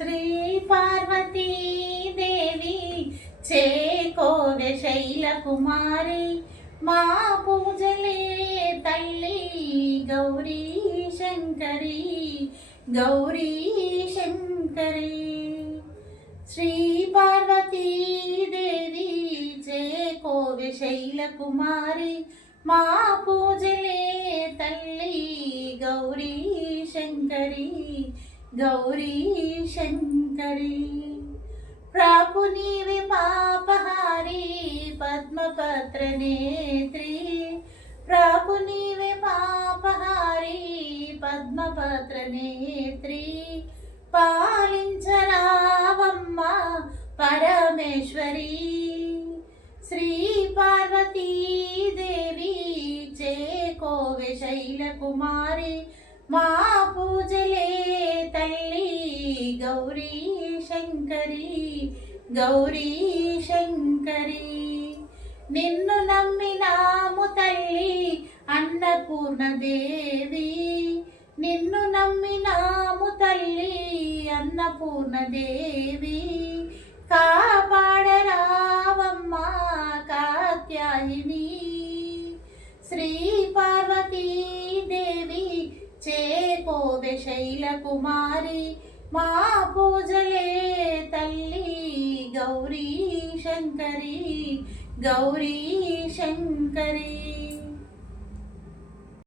శ్రీ పార్వతీదేవి చేకోవె శైల కుమారి మా పూజలే తల్లి గౌరీ శంకరి గౌరీ శంకరి. శ్రీ పార్వతీదేవి చేకోవె శైల కుమారి మా పూజలే తల్లి గౌరీ శంకరి గౌరీ శంకరి ప్రాపు నీవి పాపహారి పద్మపత్ర నేత్రి ప్రాపు నీవి పాపహారి పద్మపత్ర నేత్రి పాలించరావమ్మ పరమేశ్వరి. శ్రీ పార్వతీదేవి దేవి చేకోవె శైల కుమారి మా పూజలే గౌరీ శంకరి గౌరీ శంకరి. నిన్ను నమ్మినాము తల్లి అన్నపూర్ణ దేవి నిన్ను నమ్మినాము తల్లి అన్నపూర్ణ దేవి కాపాడరావమ్మ కాత్యాయిని. శ్రీ పార్వతీదేవి చేకోవె శైల కుమారి మా పూజలే తల్లి గౌరీ శంకరి గౌరీ శంకరి.